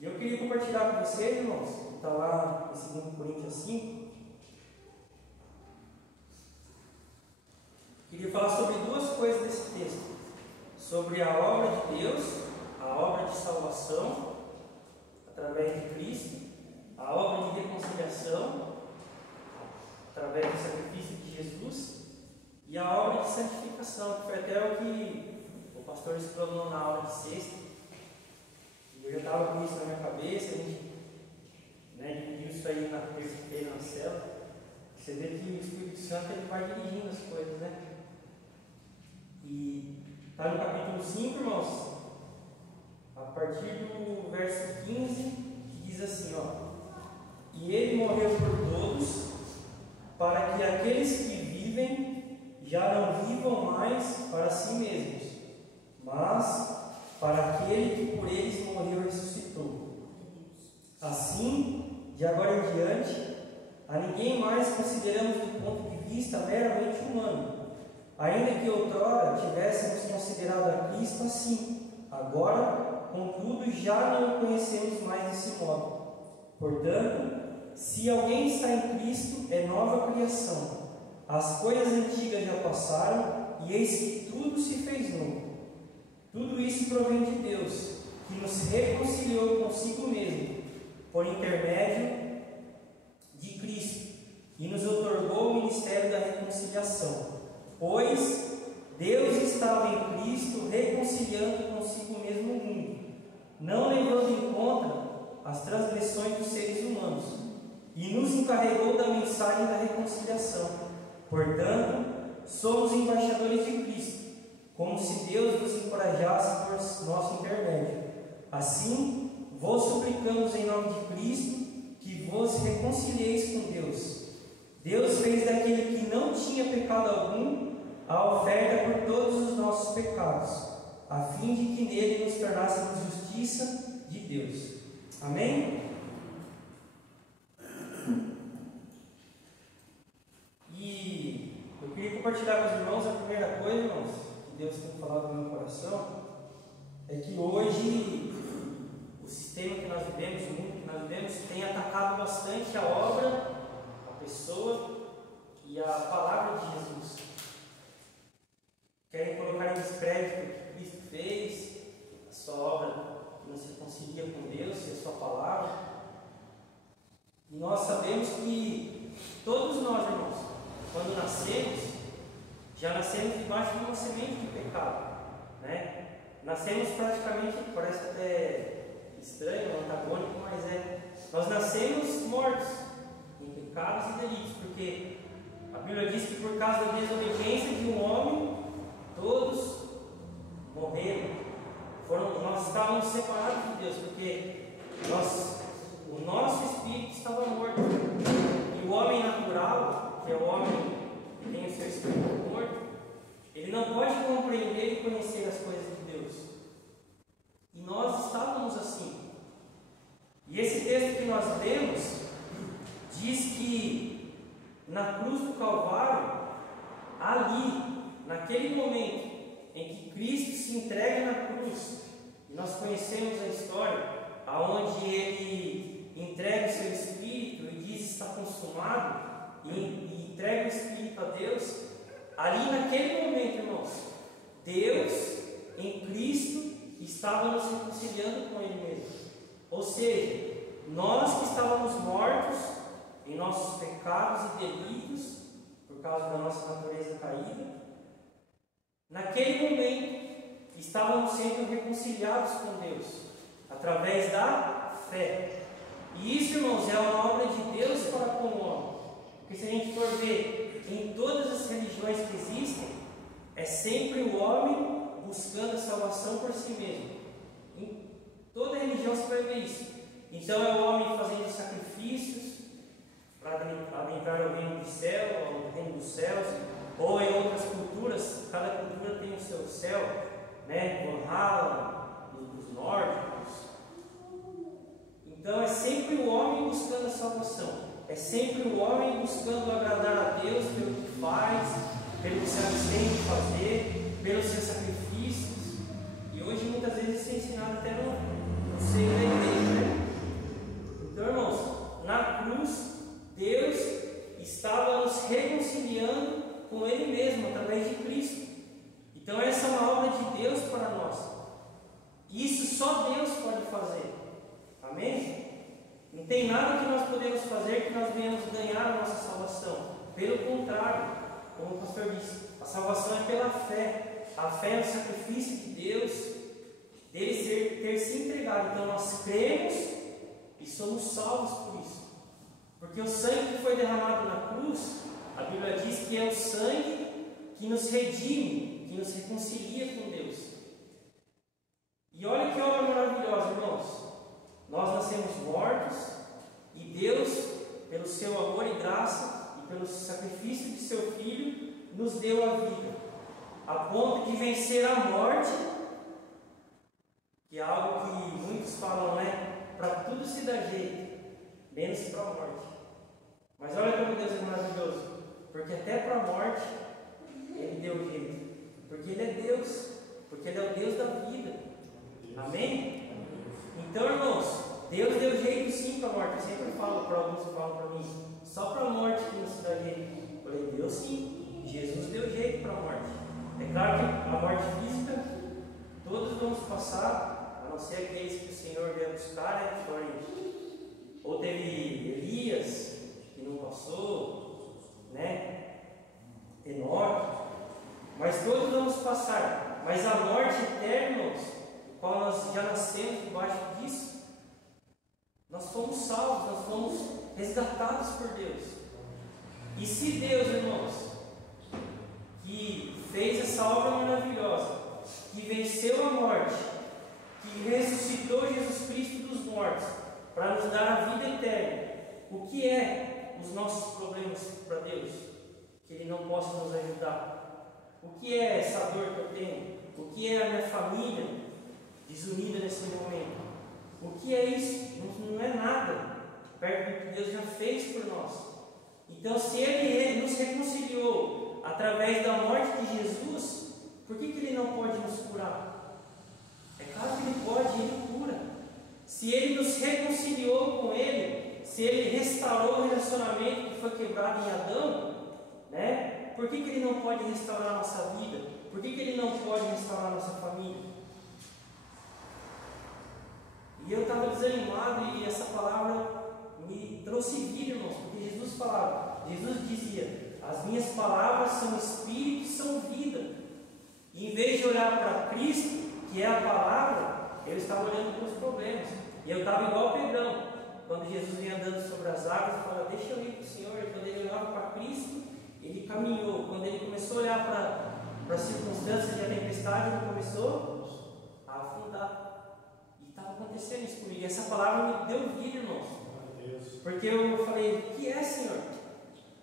E eu queria compartilhar com vocês, irmãos, que está lá em 2 Coríntios 5. Queria falar sobre duas coisas desse texto. Sobre a obra de Deus, a obra de salvação, através de Cristo, a obra de reconciliação, através do sacrifício de Jesus, e a obra de santificação, que foi até o que o pastor explanou na aula de sexta. E eu já estava com isso na minha cabeça, a gente dividiu isso aí na terça-feira na cela. Você vê que o Espírito Santo ele vai dirigindo as coisas, né? E está no capítulo 5, irmãos, a partir do verso 15, que diz assim, e ele morreu por todos, para que aqueles que vivem já não vivam mais para si mesmos, mas para aquele que por eles morreu e ressuscitou. Assim, de agora em diante, a ninguém mais consideramos do ponto de vista meramente humano, ainda que outrora tivéssemos considerado a Cristo assim. Agora, contudo, já não o conhecemos mais desse modo. Portanto, se alguém está em Cristo, é nova criação. As coisas antigas já passaram, e eis que tudo se fez novo. Tudo isso provém de Deus, que nos reconciliou consigo mesmo, por intermédio de Cristo, e nos outorgou o ministério da reconciliação. Pois Deus estava em Cristo reconciliando consigo mesmo o mundo, não levando em conta as transgressões dos seres humanos, e nos encarregou da mensagem da reconciliação. Portanto, somos embaixadores de Cristo, como se Deus nos encorajasse por nosso intermédio. Assim, vos suplicamos em nome de Cristo que vos reconcilieis com Deus. Deus fez daquele que não tinha pecado algum a oferta por todos os nossos pecados, a fim de que nele nos tornássemos justiça de Deus. Amém? E eu queria compartilhar com os irmãos a primeira coisa, irmãos, que Deus tem falado no meu coração, é que hoje o sistema que nós vivemos, o mundo que nós vivemos, tem atacado bastante a obra, a pessoa e a palavra de Jesus. Querem colocar em descrédito o que Cristo fez, a sua obra que nos reconcilia com Deus e a sua palavra. E nós sabemos que todos nós, irmãos, quando nascemos, já nascemos debaixo de uma semente de pecado, né? Nascemos praticamente, parece até estranho, antagônico, mas nós nascemos mortos em pecados e delitos, porque a Bíblia diz que por causa da desobediência de um homem, todos morreram. Nós estávamos separados de Deus, porque o nosso espírito estava morto. E o homem natural, que é o homem que tem o seu espírito morto, ele não pode compreender e conhecer as coisas de Deus. E nós estávamos assim. E esse texto que nós lemos diz que na cruz do Calvário, ali, naquele momento em que Cristo se entrega na cruz, e nós conhecemos a história, aonde ele entrega o seu Espírito e diz está consumado, e entrega o Espírito a Deus. Ali naquele momento, irmãos, Deus em Cristo estava nos reconciliando com Ele mesmo. Ou seja, nós que estávamos mortos em nossos pecados e delitos, por causa da nossa natureza caída, naquele momento estávamos sendo reconciliados com Deus, através da fé. E isso, irmãos, é uma obra de Deus para com o homem. Porque se a gente for ver em todas as religiões que existem, é sempre o homem buscando a salvação por si mesmo. Em toda religião você vai ver isso. Então é o homem fazendo sacrifícios para adentrar no reino do céu, ao reino dos céus, ou em outras culturas, cada cultura tem o seu céu, né? Valhalla, dos nórdicos. Então é sempre o homem buscando a salvação. É sempre o homem buscando agradar a Deus pelo que faz, pelo que se abstém de fazer, pelos seus sacrifícios. E hoje muitas vezes isso é ensinado até no seio da igreja, né? tem nada que nós podemos fazer que nós venhamos ganhar a nossa salvação. Pelo contrário, como o pastor disse, a salvação é pela fé. A fé é o sacrifício de Deus, dele ter se entregado. Então nós cremos e somos salvos por isso. Porque o sangue que foi derramado na cruz, a Bíblia diz que é o sangue que nos redime, que nos reconcilia com Deus. E olha que obra maravilhosa, irmãos. Nós nascemos mortos e Deus, pelo seu amor e graça e pelo sacrifício de seu Filho, nos deu a vida, a ponto de vencer a morte, que é algo que muitos falam, né? Para tudo se dá jeito, menos para a morte. Mas olha como Deus é maravilhoso, porque até para a morte Ele deu jeito, porque Ele é Deus, porque Ele é o Deus da vida. Amém? Então, irmãos, Deus deu jeito sim para a morte. Eu sempre falo para alguns que falam para mim, só para a morte que não se dá jeito. Eu falei, Deus sim, Jesus deu jeito para a morte. É claro que a morte física todos vamos passar, a não ser aqueles que o Senhor veio buscar, né? Ou teve Elias, que não passou, né? Enoque, mas todos vamos passar. Mas a morte eterna, irmãos, qual nós já nascemos debaixo disso, nós fomos salvos, nós fomos resgatados por Deus. E se Deus, irmãos, que fez essa obra maravilhosa, que venceu a morte, que ressuscitou Jesus Cristo dos mortos, para nos dar a vida eterna, o que é os nossos problemas para Deus? Que Ele não possa nos ajudar. O que é essa dor que eu tenho? O que é a minha família desunida nesse momento? O que é isso? Não é nada perto do que Deus já fez por nós. Então, se Ele nos reconciliou através da morte de Jesus, por que Ele não pode nos curar? É claro que Ele pode, Ele cura. Se Ele nos reconciliou com Ele, se Ele restaurou o relacionamento que foi quebrado em Adão, né? Por que Ele não pode restaurar a nossa vida? Por que Ele não pode restaurar a nossa família? E eu estava desanimado e essa palavra me trouxe vida, irmãos, porque Jesus falava, Jesus dizia, as minhas palavras são espírito e são vida. E em vez de olhar para Cristo, que é a palavra, eu estava olhando para os problemas. E eu estava igual Pedrão, quando Jesus vinha andando sobre as águas, e falava, deixa eu ir para o Senhor. E quando ele olhava para Cristo, ele caminhou. Quando ele começou a olhar para as circunstâncias de tempestade, ele começou a afundar. E estava acontecendo isso comigo. E essa palavra me deu vida, irmãos. Porque eu falei, o que é, Senhor?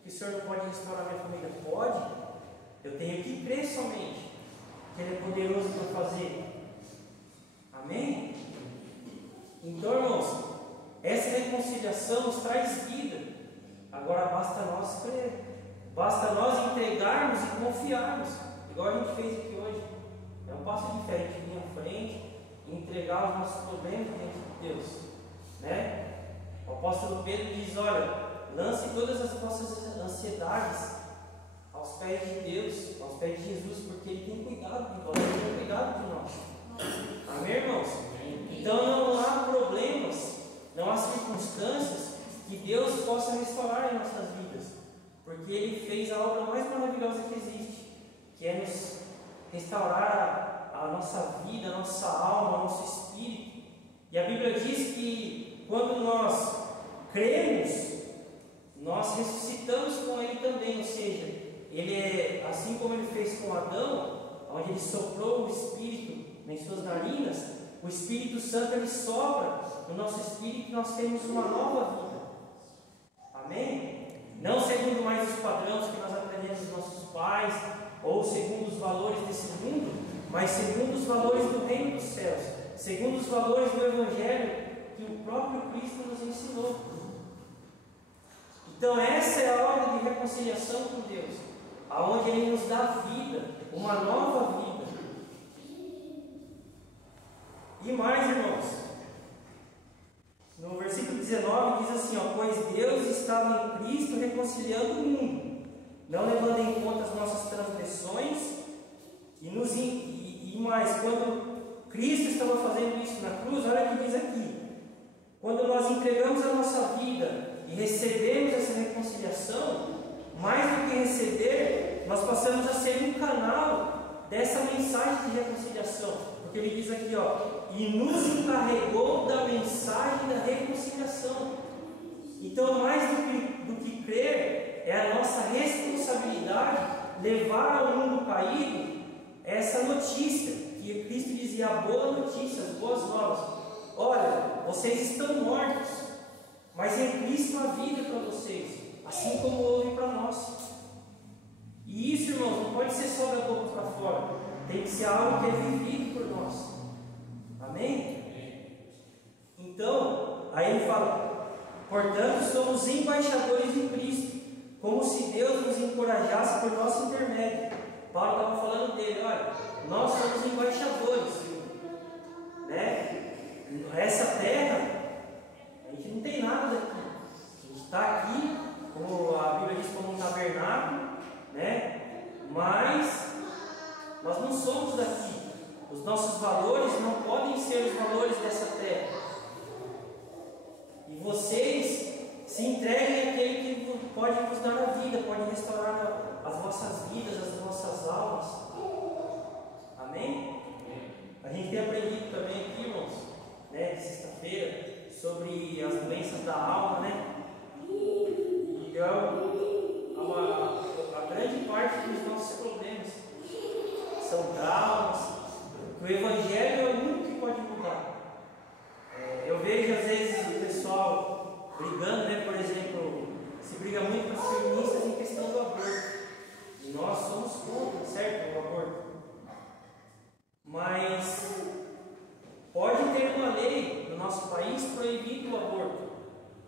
Que o Senhor não pode restaurar minha família? Pode. Eu tenho que crer somente que Ele é poderoso para fazer. Amém? Então, irmãos, essa reconciliação nos traz vida. Agora basta nós crer. Basta nós entregarmos e confiarmos. Igual a gente fez aqui hoje. É um passo diferente, vir à frente e entregar os nossos problemas diante de Deus, né? O apóstolo Pedro diz, olha, lance todas as vossas ansiedades aos pés de Deus, aos pés de Jesus, porque Ele tem cuidado de nós, Ele tem cuidado de nós. Amém, irmãos? Então não há problemas, não há circunstâncias que Deus possa restaurar em nossas vidas, porque Ele fez a obra mais maravilhosa que existe, que é nos restaurar a nossa vida, a nossa alma, o nosso espírito. E a Bíblia diz que quando nós cremos, nós ressuscitamos com Ele também, ou seja, Ele é assim como Ele fez com Adão, onde Ele soprou o Espírito em suas narinas, o Espírito Santo Ele sopra no nosso espírito e nós temos uma nova vida. Amém? Não segundo mais os padrões que nós aprendemos dos nossos pais, ou segundo os valores desse mundo, mas segundo os valores do reino dos céus, segundo os valores do Evangelho que o próprio Cristo nos ensinou. Então essa é a obra de reconciliação com Deus, aonde Ele nos dá vida, uma nova vida. E mais, irmãos, no versículo 19 diz assim, ó, pois Deus estava em Cristo reconciliando o mundo, não levando em conta as nossas transgressões, e mais, quando Cristo estava fazendo isso na cruz, olha o que diz aqui, quando nós entregamos a nossa vida e recebemos essa reconciliação, mais do que receber, nós passamos a ser um canal dessa mensagem de reconciliação. Porque ele diz aqui, ó, e nos encarregou da mensagem da reconciliação. Então, mais do que crer, é a nossa responsabilidade levar ao mundo caído essa notícia, que Cristo dizia, a boa notícia, as boas novas. Olha, vocês estão mortos, mas em Cristo há vida para vocês, assim como houve para nós. E isso, irmãos, não pode ser só da boca para fora, tem que ser algo que é vivido por nós. Amém? Então, aí ele fala, portanto, somos embaixadores de Cristo, como se Deus nos encorajasse por nosso intermédio. Paulo estava falando dele, olha, nós somos embaixadores, né? Essa terra, a gente não tem nada daqui. A gente está aqui, como a Bíblia diz, como um tabernáculo, né? Mas nós não somos daqui. Os nossos valores não podem ser os valores dessa terra. E vocês se entreguem àquele que pode vos dar a vida, pode restaurar as vossas vidas, as vossas almas. Amém? A gente tem aprendido também aqui, irmãos, né, de sexta-feira, sobre as doenças da alma, né? E a grande parte dos nossos problemas são traumas. O Evangelho é o único que pode mudar. Eu vejo às vezes o pessoal brigando, né? Por exemplo, se briga muito com as feministas em questão do aborto. E nós somos contra, certo? O aborto. Mas pode ter uma lei no nosso país proibindo o aborto,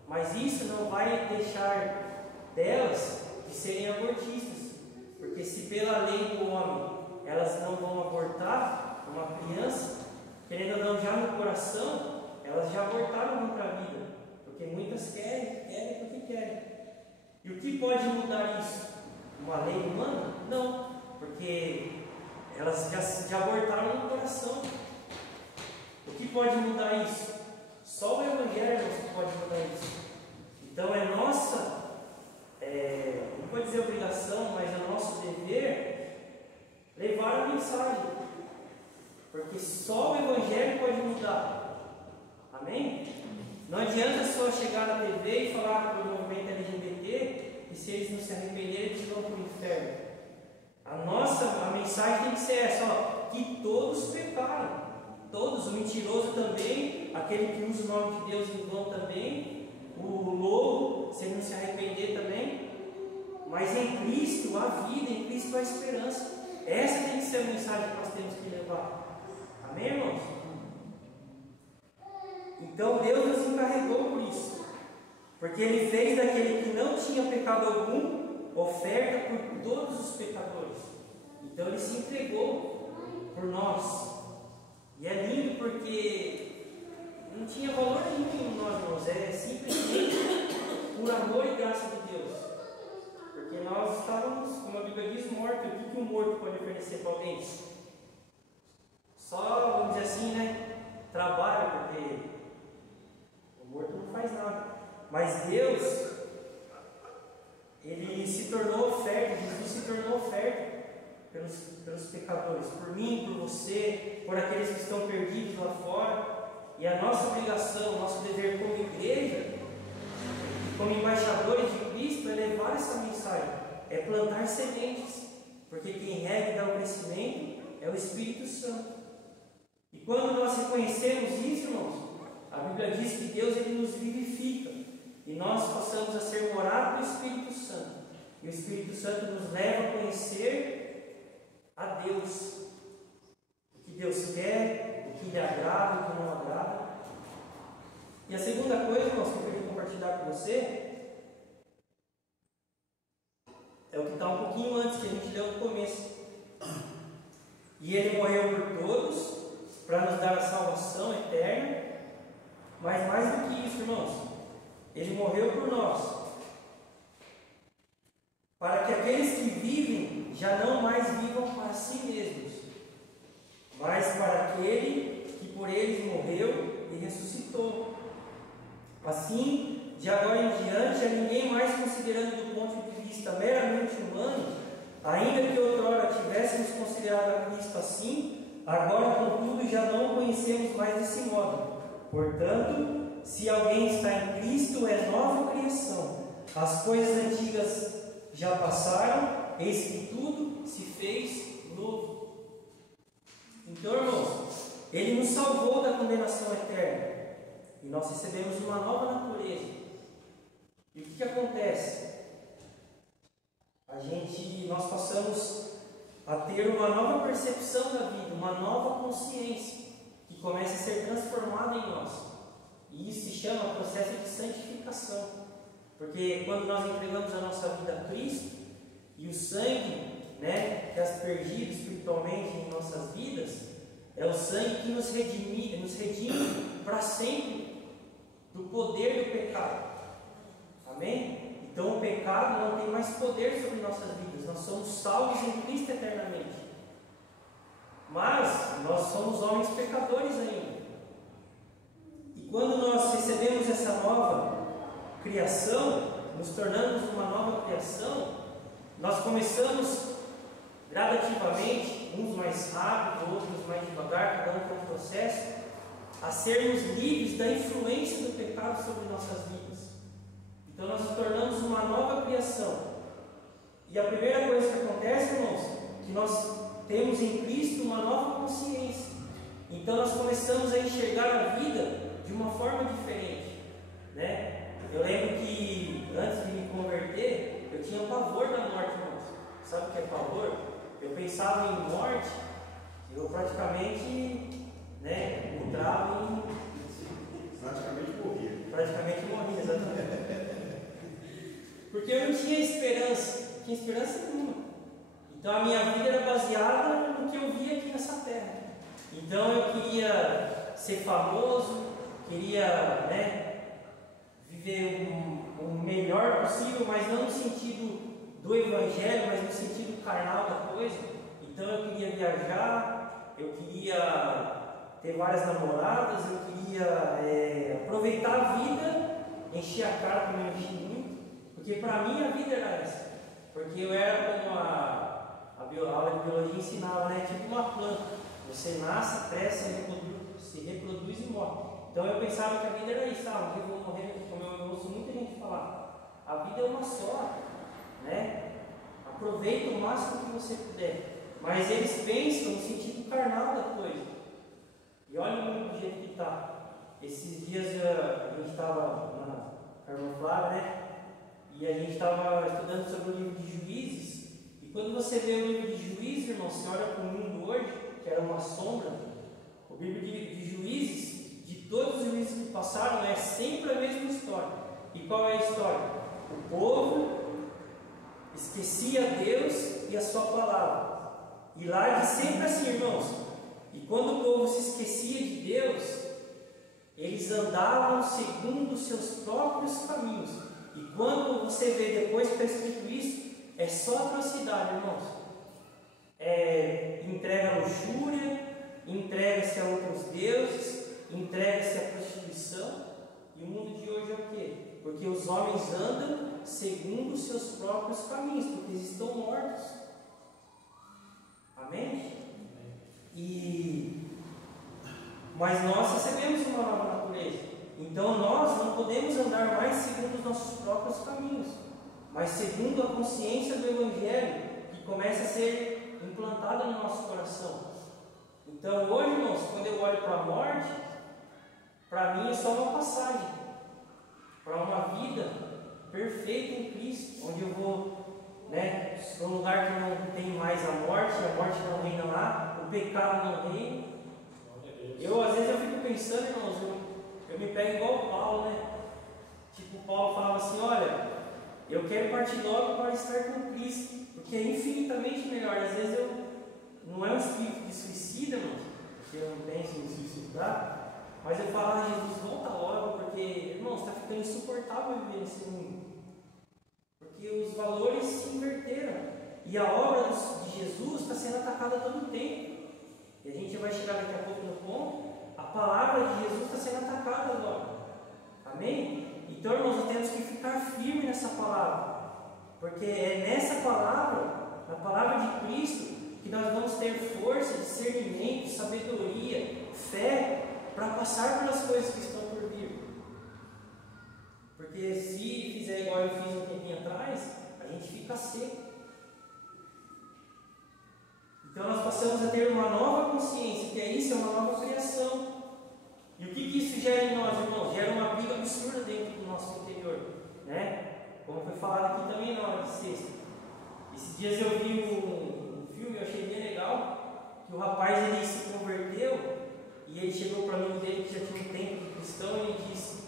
mas isso não vai deixar delas de serem abortistas, porque se pela lei do homem elas não vão abortar uma criança, querendo ou não, já no coração, elas já abortaram contra a vida, porque muitas querem porque querem. E o que pode mudar isso? Uma lei humana? Não, porque elas já abortaram no coração. O que pode mudar isso? Só o Evangelho pode mudar isso. Então é nossa, não vou dizer obrigação, mas é nosso dever levar a mensagem. Porque só o Evangelho pode mudar. Amém? Não adianta só chegar na TV e falar para o movimento LGBT e se eles não se arrependerem, eles vão para o inferno. A mensagem tem que ser essa, ó, que todos pecaram. Todos, o mentiroso também, aquele que usa o nome de Deus em vão também, o lobo, se ele não se arrepender também. Mas em Cristo há vida, em Cristo há esperança. Essa tem que ser a mensagem que nós temos que levar. Amém, irmãos? Então Deus nos encarregou por isso, porque Ele fez daquele que não tinha pecado algum oferta por todos os pecadores. Então Ele se entregou por nós. E é lindo porque não tinha valor nenhum em nós, irmãos. É simplesmente por amor e graça de Deus. Porque nós estávamos, como a Bíblia diz, mortos. O que um morto pode oferecer para alguém? Só, vamos dizer assim, né? Trabalho, porque o morto não faz nada. Mas Deus, Ele se tornou oferta. Jesus se tornou oferta pelos pecadores, por mim, por você, por aqueles que estão perdidos lá fora. E a nossa obrigação, nosso dever como igreja, como embaixadores de Cristo, é levar essa mensagem, é plantar sementes, porque quem rega e dá o crescimento é o Espírito Santo. E quando nós reconhecemos isso, irmãos, a Bíblia diz que Deus, Ele nos vivifica, e nós passamos a ser morada do Espírito Santo, e o Espírito Santo nos leva a conhecer a Deus, o que Deus quer, o que lhe agrada, o que não agrada. E a segunda coisa, irmãos, que eu queria compartilhar com você é o que está um pouquinho antes, que a gente leu no começo. E Ele morreu por todos para nos dar a salvação eterna, mas mais do que isso, irmãos, Ele morreu por nós, para que aqueles que vivem já não mais vivam para si mesmos, mas para aquele que por eles morreu e ressuscitou. Assim, de agora em diante, a ninguém mais considerando do ponto de vista meramente humano, ainda que outrora tivéssemos considerado a Cristo assim, agora, contudo, já não o conhecemos mais desse modo. Portanto, se alguém está em Cristo, é nova criação. As coisas antigas já passaram, eis que tudo se fez novo. Então, irmãos, Ele nos salvou da condenação eterna e nós recebemos uma nova natureza. E o que acontece? Nós passamos a ter uma nova percepção da vida, uma nova consciência que começa a ser transformada em nós. E isso se chama processo de santificação. Porque quando nós entregamos a nossa vida a Cristo e o sangue, que é aspergido espiritualmente em nossas vidas, é o sangue que nos redime para sempre do poder do pecado. Amém? Então o pecado não tem mais poder sobre nossas vidas. Nós somos salvos em Cristo eternamente. Mas nós somos homens pecadores ainda. E quando nós recebemos essa nova criação, nos tornamos uma nova criação, nós começamos gradativamente, uns mais rápido, outros mais devagar, cada um com um processo, a sermos livres da influência do pecado sobre nossas vidas. Então nós nos tornamos uma nova criação. E a primeira coisa que acontece, irmãos, é que nós temos em Cristo uma nova consciência. Então nós começamos a enxergar a vida de uma forma diferente, Eu lembro que antes de me converter, eu tinha pavor da morte, irmãos. Sabe o que é pavor? Eu pensava em morte, eu praticamente, entrava em... Praticamente morria, exatamente. Porque eu não tinha esperança nenhuma. Então a minha vida era baseada no que eu via aqui nessa terra. Então eu queria ser famoso, queria, viver o melhor possível, mas não no sentido do evangelho, mas no sentido carnal da coisa. Então eu queria viajar, eu queria ter várias namoradas, eu queria aproveitar a vida, encher a cara, como eu enchi muito, porque para mim a vida era essa. Porque eu era como a aula de biologia ensinava, tipo uma planta. Você nasce, cresce, se reproduz e morre. Então eu pensava que a vida era isso, um dia eu vou morrer, como eu ouço muita gente falar, a vida é uma só, aproveita o máximo que você puder. Mas eles pensam no sentido carnal da coisa. E olha o mundo do jeito que está. Esses dias a gente estava na irmã Flávia, e a gente estava estudando sobre o livro de Juízes. E quando você vê o livro de Juízes, irmão, você olha para o mundo hoje, que era uma sombra. O livro de Juízes, de todos os juízes que passaram, é sempre a mesma história. E qual é a história? O povo esquecia Deus e a sua palavra. E lá diz sempre assim, irmãos. E quando o povo se esquecia de Deus, eles andavam segundo os seus próprios caminhos. E quando você vê depois que está escrito isso, é só atrocidade, irmãos. Entrega a luxúria, entrega-se a outros deuses, entrega-se à prostituição. E o mundo de hoje é o quê? Porque os homens andam segundo os seus próprios caminhos, porque eles estão mortos. Amém? Mas nós recebemos uma nova natureza. Então nós não podemos andar mais segundo os nossos próprios caminhos, mas segundo a consciência do Evangelho, que começa a ser implantada no nosso coração. Então hoje, irmãos, quando eu olho para a morte, para mim é só uma passagem para uma vida perfeita em Cristo, onde eu vou para um lugar que não tem mais a morte não reina lá, o pecado não reina. Às vezes eu fico pensando, irmãos, eu me pego igual Paulo, Tipo, Paulo falava assim, olha, eu quero partir logo para estar com Cristo, porque é infinitamente melhor. Às vezes não é um espírito de suicida, irmãos, porque eu não penso em suicidar, mas eu falo, Jesus, volta logo, porque, irmãos, está ficando insuportável viver nesse mundo. Porque os valores se inverteram. E a obra de Jesus está sendo atacada a todo tempo. E a gente vai chegar daqui a pouco no ponto. A palavra de Jesus está sendo atacada agora. Amém? temos que ficar firme nessa palavra, porque é nessa palavra, na palavra de Cristo, que nós vamos ter força, discernimento, sabedoria, fé, para passar pelas coisas que estão por vir. Porque se fizer igual eu fiz um tempinho atrás, a gente fica seco. Então nós passamos a ter uma nova consciência, que é isso, é uma nova criação. E o que isso gera em nós, irmãos? Gera uma briga absurda dentro do nosso interior, né? Como foi falado aqui também na hora de sexta. Esses dias eu vi um filme, eu achei bem legal, que o rapaz ele se converteu e ele chegou para o amigo dele que já tinha um tempo de cristão e ele disse: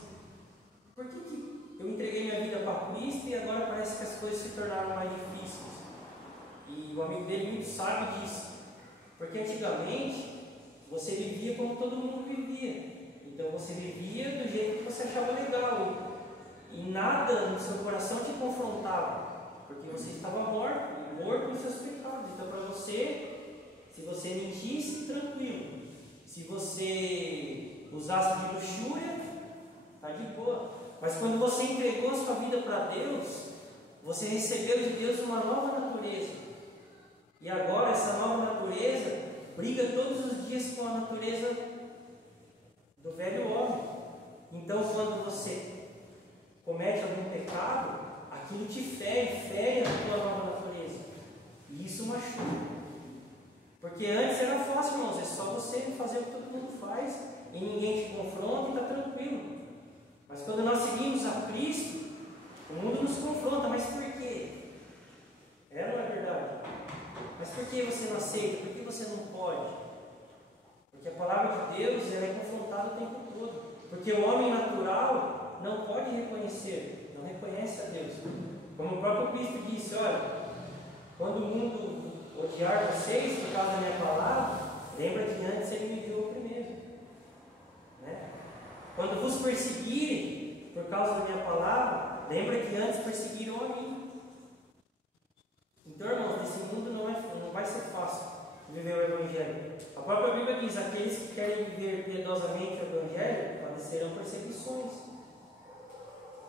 por que eu entreguei minha vida para Cristo e agora parece que as coisas se tornaram mais difíceis? E o amigo dele muito sabe disso, porque antigamente você vivia como todo mundo vivia. Então você vivia do jeito que você achava legal e nada no seu coração te confrontava, porque você estava morto nos seus pecados. Então para você, se você mentisse, tranquilo. Se você usasse de luxúria, está de boa. Mas quando você entregou a sua vida para Deus, você recebeu de Deus uma nova natureza. E agora essa nova natureza briga todos os dias com a natureza do velho homem. Então quando você comete algum pecado, aquilo te fere a tua nova natureza. E isso machuca. Porque antes era fácil, irmãos, é só você fazer o que todo mundo faz e ninguém te confronta e está tranquilo. Mas quando nós seguimos a Cristo, o mundo nos confronta. Mas por quê? É ou não é verdade? Mas por que você não aceita? Por que você não pode? Porque a palavra de Deus ela é confrontada o tempo todo. Porque o homem natural não pode reconhecer, não reconhece a Deus. Como o próprio Cristo disse: olha, quando o mundo odiar vocês por causa da minha palavra, lembra que antes ele me deu primeiro. Né? Quando vos perseguirem por causa da minha palavra, lembra que antes perseguiram a mim. Então, irmãos, nesse mundo não vai ser fácil viver o Evangelho. A própria Bíblia diz: aqueles que querem viver piedosamente o Evangelho padecerão perseguições.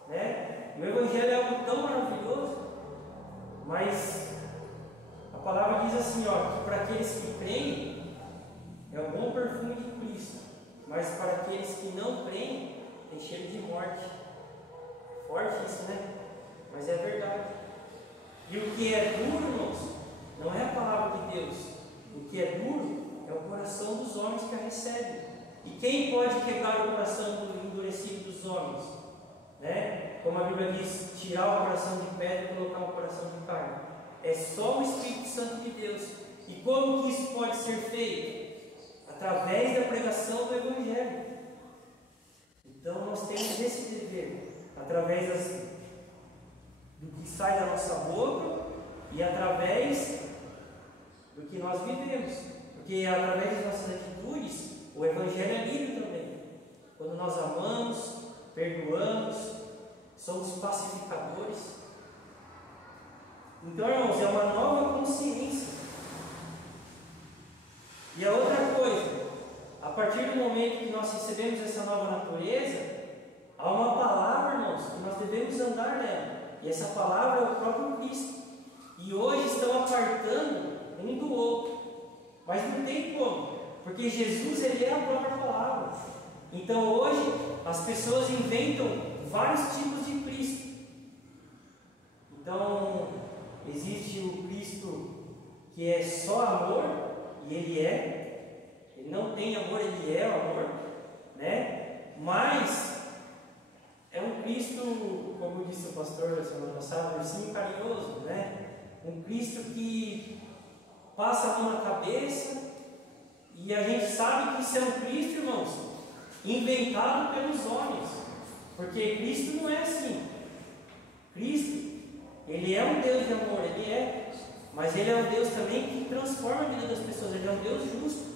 Né? O Evangelho é algo tão maravilhoso, mas a palavra diz assim, ó, que para aqueles que creem é o bom perfume de Cristo, mas para aqueles que não creem tem cheiro de morte. Forte isso, né? Mas é verdade. E o que é duro, irmãos, não é a palavra de Deus. O que é duro é o coração dos homens que a recebem. E quem pode quebrar o coração endurecido dos homens? Né? Como a Bíblia diz, tirar o coração de pedra e colocar o coração de carne. É só o Espírito Santo de Deus. E como que isso pode ser feito? Através da pregação do Evangelho. Então nós temos esse dever, através do que sai da nossa boca e através do que nós vivemos. Porque através das nossas atitudes, o Evangelho é livre também. Quando nós amamos, perdoamos, somos pacificadores. Então, irmãos, é uma nova consciência. E a outra coisa, a partir do momento que nós recebemos essa nova natureza, há uma palavra, irmãos, que nós devemos andar nela. E essa palavra é o próprio Cristo. E hoje estão apartando um do outro. Mas não tem como, porque Jesus ele é a própria palavra. Então hoje as pessoas inventam vários tipos de Cristo. Então existe o Cristo que é só amor, e ele não tem amor, ele é o amor, né? Mas é um Cristo, como disse o pastor semana passada, ursinho carinhoso, né? Um Cristo que passa a mão na cabeça, e a gente sabe que isso é um Cristo, irmãos, inventado pelos homens, porque Cristo não é assim. Cristo, ele é um Deus de amor, ele é, mas ele é um Deus também que transforma a vida das pessoas, ele é um Deus justo.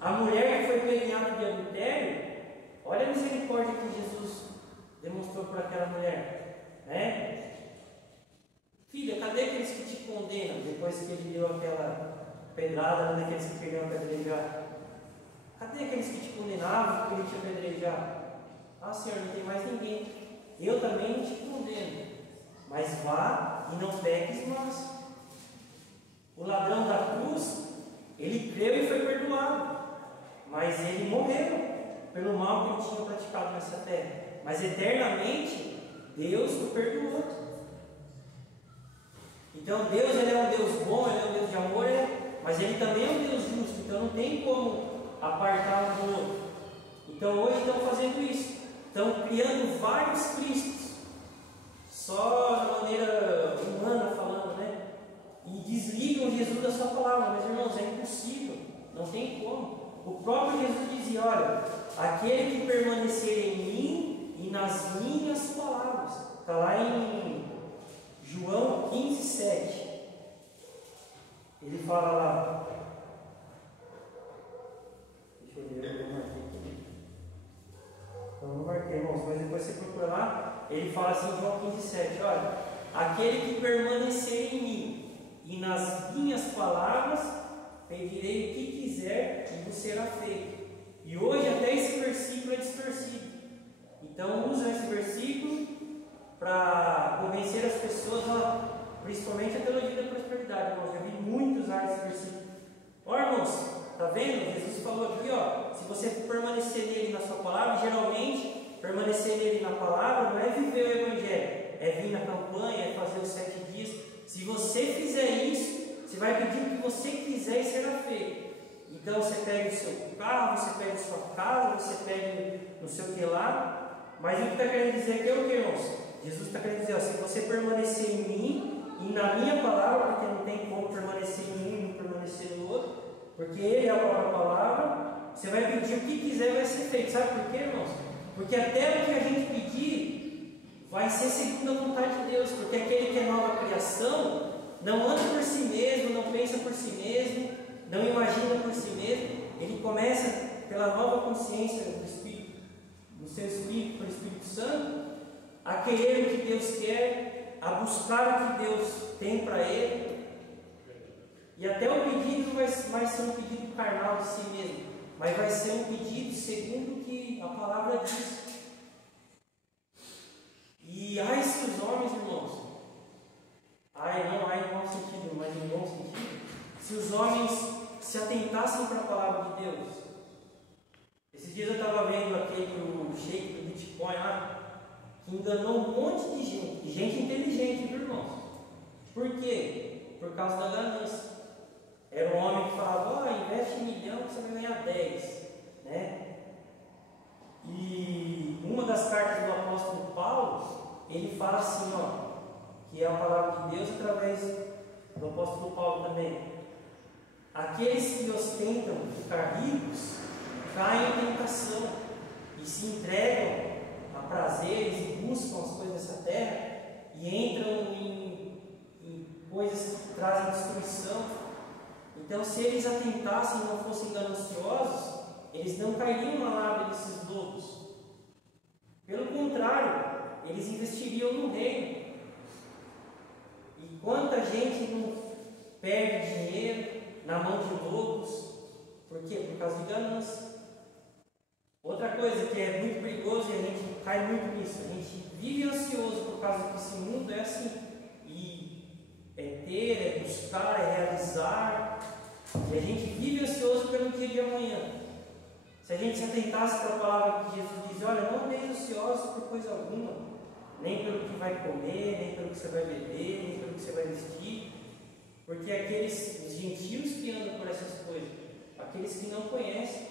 A mulher que foi pregada de adultério, olha a misericórdia que Jesus demonstrou por aquela mulher, né? Filha, cadê aqueles que te condenam? Depois que ele deu aquela pedrada naqueles que queriam apedrejar. Cadê aqueles que te condenavam, que queriam te apedrejar? Ah, Senhor, não tem mais ninguém. eu também não te condeno, mas vá e não peques mais. O ladrão da cruz, ele creu e foi perdoado, mas ele morreu pelo mal que ele tinha praticado nessa terra. Mas eternamente, Deus o perdoou. Então Deus, ele é um Deus bom, ele é um Deus de amor, mas ele também é um Deus justo, então não tem como apartar um do outro. Então hoje estão fazendo isso, estão criando vários cristos, só de maneira humana falando, né? E desligam Jesus da sua palavra. Mas irmãos, é impossível, não tem como. O próprio Jesus dizia: olha, aquele que permanecer em mim e nas minhas palavras. Está lá em João 15, 7. Ele fala lá, deixa eu ver, eu marquei aqui. Então não marquei, irmãos, mas depois você procura lá. Ele fala assim em João 15, 7, olha, aquele que permanecer em mim e nas minhas palavras, pedirei o que quiser e vos será feito. E hoje até esse versículo é distorcido. Então usam esse versículo para convencer as pessoas, principalmente a teologia da prosperidade. Irmãos, já vi muitos usar esse versículo. Ó, irmãos, está vendo? Jesus falou aqui, ó, se você permanecer nele na sua palavra, geralmente permanecer nele na palavra não é viver o evangelho, é vir na campanha, é fazer os 7 dias. Se você fizer isso, você vai pedir o que você quiser e será feito. Então você pega o seu carro, você pega a sua casa, você pega não sei o que lá. Mas o que está querendo dizer aqui é o que, irmãos? Jesus está querendo dizer, ó, se você permanecer em mim e na minha palavra, porque não tem como permanecer em mim e não permanecer no outro, porque ele é a própria palavra, você vai pedir o que quiser e vai ser feito. Sabe por quê, irmãos? Porque até o que a gente pedir vai ser segundo a vontade de Deus, porque aquele que é nova criação não anda por si mesmo, não pensa por si mesmo, não imagina por si mesmo. Ele começa pela nova consciência do Espírito, no seu Espírito, pelo Espírito Santo, a querer o que Deus quer, a buscar o que Deus tem para ele. E até o pedido vai ser um pedido carnal de si mesmo, mas vai ser um pedido segundo o que a palavra diz. E ai se os homens, irmãos, não ai em mau sentido, mas em bom sentido, se os homens se atentassem para a palavra de Deus. Esses dias eu estava vendo o shake do Bitcoin lá, que enganou um monte de gente inteligente, viu, irmãos? Por quê? Por causa da ganância. Era um homem que falava, investe 1 milhão que você vai ganhar 10, né? E uma das cartas do apóstolo Paulo, ele fala assim, que é a palavra de Deus através do apóstolo Paulo também. Aqueles que ostentam ficar ricos caem em tentação e se entregam a prazeres e buscam as coisas dessa terra e entram em coisas que trazem destruição. Então, se eles atentassem e não fossem gananciosos, eles não cairiam na lábia desses lobos. Pelo contrário, eles investiriam no reino. E quanta gente não perde dinheiro na mão de lobos? Por quê? Por causa de ganância. Outra coisa que é muito perigoso e a gente cai muito nisso, a gente vive ansioso por causa que esse mundo é assim. E é ter, é buscar, é realizar. E a gente vive ansioso pelo dia de amanhã. Se a gente se atentasse para a palavra que Jesus diz, olha, não andeis ansiosos por coisa alguma, nem pelo que vai comer, nem pelo que você vai beber, nem pelo que você vai vestir, porque aqueles os gentios que andam por essas coisas, aqueles que não conhecem,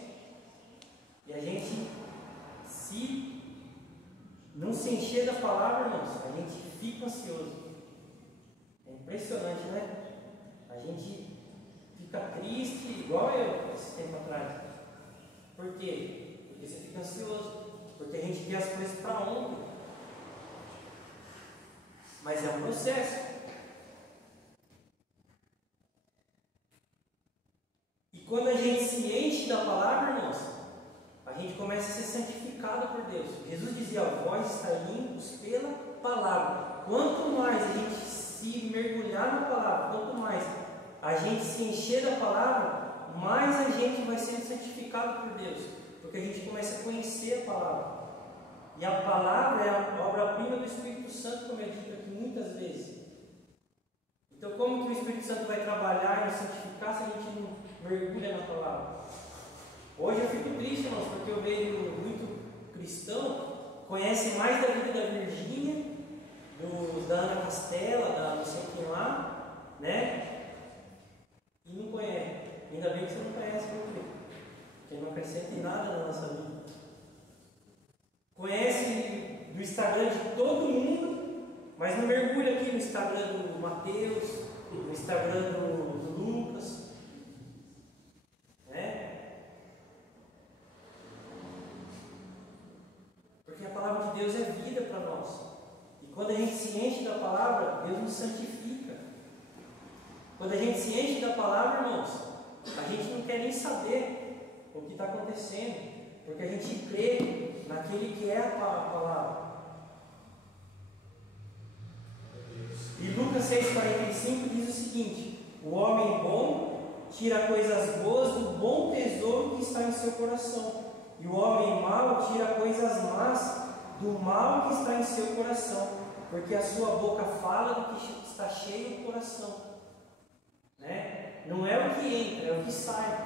e a gente, se não se encher da palavra, irmãos, a gente fica ansioso. É impressionante, né? A gente fica triste, igual eu, esse tempo atrás. Por quê? Porque você fica ansioso. Porque a gente quer as coisas para ontem. Mas é um processo. E quando a gente se enche da palavra, irmãos, a gente começa a ser santificado por Deus. Jesus dizia, vós estáis limpos pela palavra. Quanto mais a gente se mergulhar na palavra, quanto mais a gente se encher da palavra, mais a gente vai sendo santificado por Deus, porque a gente começa a conhecer a palavra. E a palavra é a obra-prima do Espírito Santo, como é dito aqui muitas vezes. Então, como que o Espírito Santo vai trabalhar e nos santificar se a gente não mergulha na palavra? Hoje eu fico triste, irmãos, porque eu vejo muito cristão, conhece mais da vida da Virgínia, da Ana Castela, da não sei quem lá, né? E não conhece. Ainda bem que você não conhece, por quê? Porque não acrescenta em nada na nossa vida. Conhece do Instagram de todo mundo, mas não mergulha aqui no Instagram do Mateus, no Instagram do Lucas, né? Porque a palavra de Deus é vida para nós. E quando a gente se enche da palavra, Deus nos santifica. Quando a gente se enche da palavra, irmãos, a gente não quer nem saber o que está acontecendo, porque a gente crê naquele que é a palavra. E Lucas 6,45 diz o seguinte: o homem bom tira coisas boas do bom tesouro que está em seu coração, e o homem mau tira coisas más do mal que está em seu coração, porque a sua boca fala do que está cheio o coração, né? Não é o que entra, é o que sai.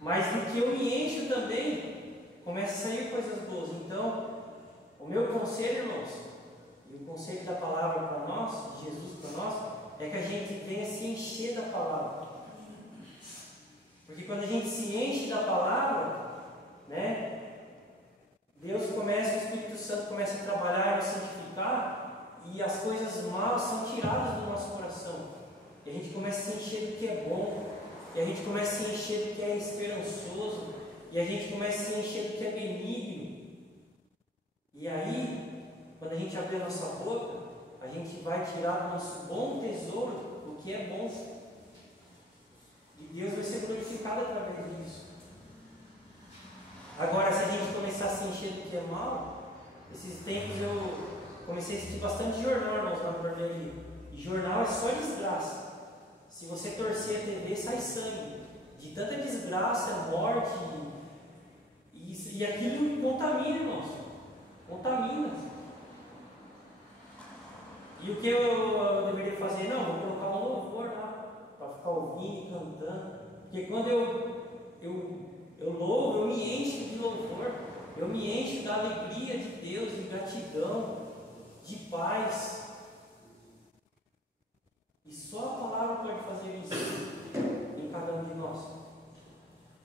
Mas do que eu me encho também, começa a sair coisas boas. Então, o meu conselho, irmãos, e o conselho da palavra para nós, de Jesus para nós, é que a gente venha se encher da palavra. Porque quando a gente se enche da palavra, né, Deus começa, o Espírito Santo começa a trabalhar e santificar, e as coisas más são tiradas do nosso coração. E a gente começa a se encher do que é bom. E a gente começa a se encher do que é esperançoso. E a gente começa a se encher do que é benigno. E aí, quando a gente abrir a nossa boca, a gente vai tirar do nosso bom tesouro o que é bom. E Deus vai ser glorificado através disso. Agora, se a gente começar a se encher do que é mal, esses tempos eu comecei a assistir bastante jornal, irmãos, na borderia. E jornal é só desgraça. Se você torcer a TV, sai sangue. De tanta desgraça, morte. E aquilo contamina, irmãos. Contamina. E o que eu deveria fazer? Não, vou colocar um louvor lá, para ficar ouvindo e cantando. Porque quando eu louvo, eu me encho de louvor. Eu me encho da alegria de Deus, de gratidão, de paz. E só a palavra pode fazer isso em cada um de nós.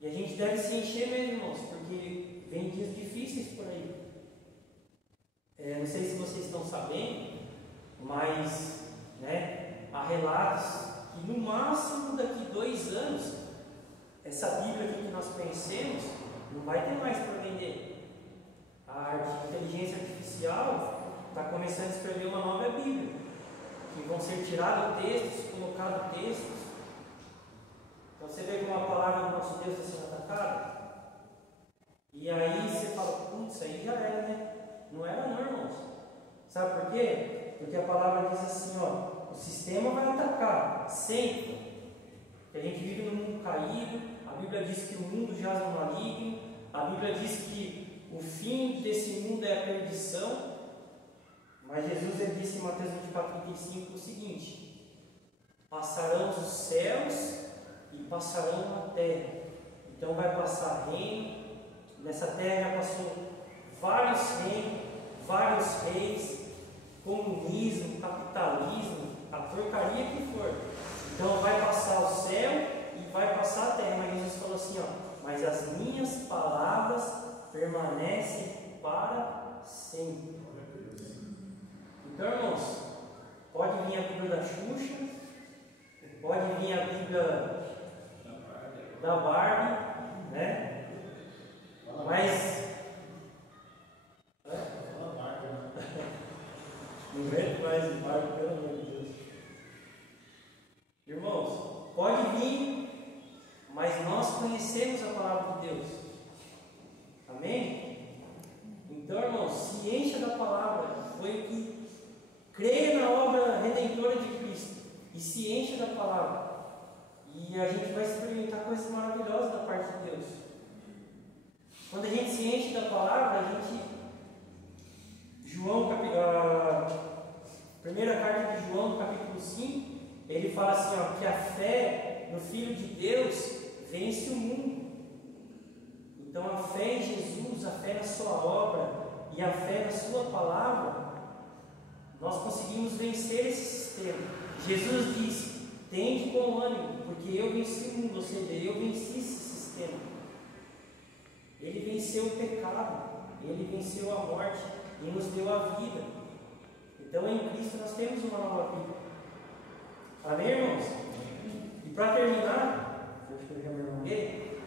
E a gente deve se encher mesmo, irmãos, porque vem dias difíceis por aí. Não sei se vocês estão sabendo, mas, né, há relatos que no máximo daqui 2 anos, essa Bíblia aqui que nós conhecemos não vai ter mais para vender. A inteligência artificial está começando a escrever uma nova Bíblia, que vão ser tirados textos, colocados textos. Então você vê como a palavra do nosso Deus está sendo atacada. E aí você fala, isso aí já era, né? Não era não, irmãos. Sabe por quê? Porque a palavra diz assim, ó, o sistema vai atacar, sempre. Que a gente vive num mundo caído, a Bíblia diz que o mundo jaz no maligno, a Bíblia diz que o fim desse mundo é a perdição. Mas Jesus ele disse em Mateus 24:35 o seguinte: passarão os céus e passarão a terra. Então vai passar reino. Nessa terra já passou vários reinos, vários reis, comunismo, capitalismo, a porcaria que for. Então vai passar o céu e vai passar a terra. Mas Jesus falou assim, ó, mas as minhas palavras permanecem para sempre. Então, irmãos, pode vir a Bíblia da Xuxa, pode vir a Bíblia da Barbie, né? Mas não aguento mais de Barbie, pelo amor de Deus. Irmãos, pode vir, mas nós conhecemos a palavra de Deus. Amém? Então, irmãos, se encha da palavra. Foi o que creia na obra redentora de Cristo e se enche da palavra, e a gente vai experimentar coisas maravilhosas da parte de Deus. Quando a gente se enche da palavra, a gente ele fala assim, ó, que a fé no Filho de Deus vence o mundo. Então a fé em Jesus, a fé na sua obra e a fé na sua palavra, nós conseguimos vencer esse sistema. Jesus disse: tende bom ânimo, porque eu venci o mundo, ou seja, eu venci esse sistema. Ele venceu o pecado, ele venceu a morte e nos deu a vida. Então em Cristo nós temos uma nova vida. Amém, irmãos? E para terminar, deixa eu pegar meu irmão aqui.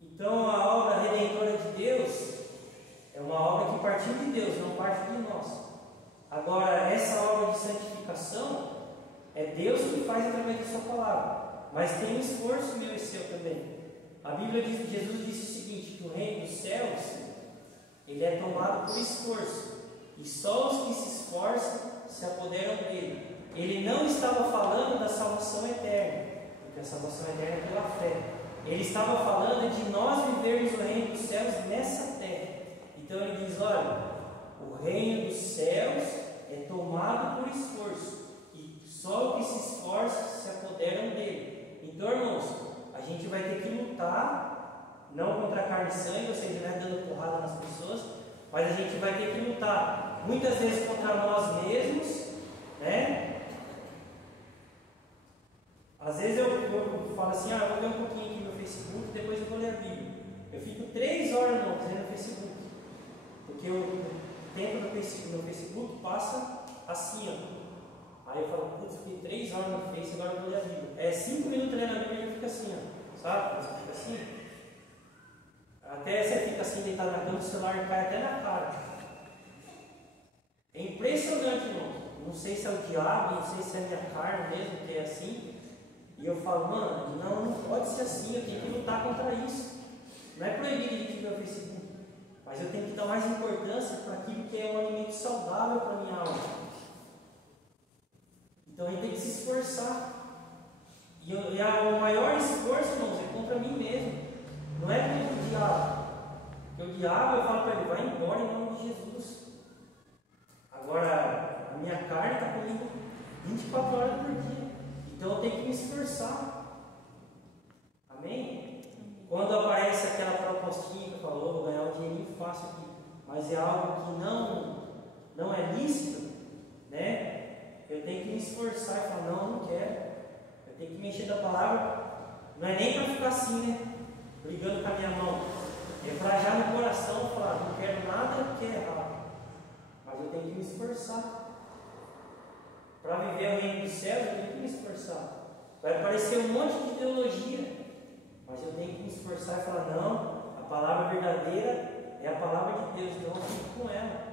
Então a obra redentora de Deus é uma obra que partiu de Deus, não parte de nós. Agora, essa obra de santificação é Deus que faz através da sua palavra, mas tem um esforço meu e seu também. A Bíblia diz que Jesus disse o seguinte, que o reino dos céus ele é tomado por esforço, e só os que se esforçam se apoderam dele. Ele não estava falando da salvação eterna, porque a salvação eterna é pela fé. Ele estava falando de nós vivermos o reino dos céus nessa terra. Então ele diz, olha, o reino dos céus é tomado por esforço, e só os que se esforçam se apoderam dele. Então, irmãos, a gente vai ter que lutar, não contra a carne e sangue, ou seja, não é dando porrada nas pessoas, mas a gente vai ter que lutar, muitas vezes contra nós mesmos, né? Às vezes eu falo assim, eu vou ler um pouquinho aqui no Facebook, depois eu vou ler a Bíblia. Eu fico 3 horas no Facebook, porque o tempo no Facebook passa assim, ó. Aí eu falo, putz, fiquei 3 horas no Face, agora eu vou ler a Bíblia. 5 minutos lendo a Bíblia e eu fico assim, ó, sabe? Você fica assim. Até você fica assim, deitado na cama, o celular cai até na cara. É impressionante, irmão. Não sei se é o diabo, não sei se é a minha carne mesmo que é assim. E eu falo, mano, não pode ser assim, eu tenho que lutar contra isso. Não é proibido a gente ver o Facebook, mas eu tenho que dar mais importância para aquilo que é um alimento saudável para a minha alma. Então a gente tem que se esforçar. E o maior esforço, irmãos, é contra mim mesmo. Não é contra o diabo. Porque o diabo, eu falo para ele, vai embora em nome de Jesus. Agora, a minha carne está comigo 24 horas por dia. Então eu tenho que me esforçar. Amém? Quando aparece aquela propostinha que eu falo, vou ganhar um dinheirinho fácil aqui, mas é algo que não é lícito, né? Eu tenho que me esforçar e falar, não quero. Eu tenho que me encher da palavra. Não é nem para ficar assim, né? Brigando com a minha mão. É para já no coração falar, não quero nada que é errado. Mas eu tenho que me esforçar. Para viver o reino dos céus, eu tenho que me esforçar. Vai aparecer um monte de ideologia, mas eu tenho que me esforçar e falar, não, a palavra verdadeira é a palavra de Deus, então eu fico com ela.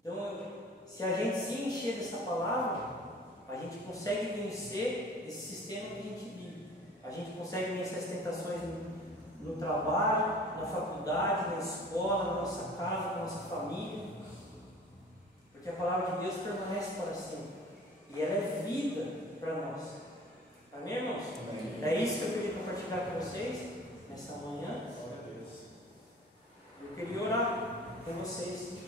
Então, se a gente se encher dessa palavra, a gente consegue vencer esse sistema que a gente vive. A gente consegue vencer as tentações no trabalho, na faculdade, na escola, na nossa casa, na nossa família. Porque a palavra de Deus permanece para sempre. E ela é vida para nós. Amém, irmãos? Amém. É isso que eu queria compartilhar com vocês nessa manhã. Eu queria orar com vocês.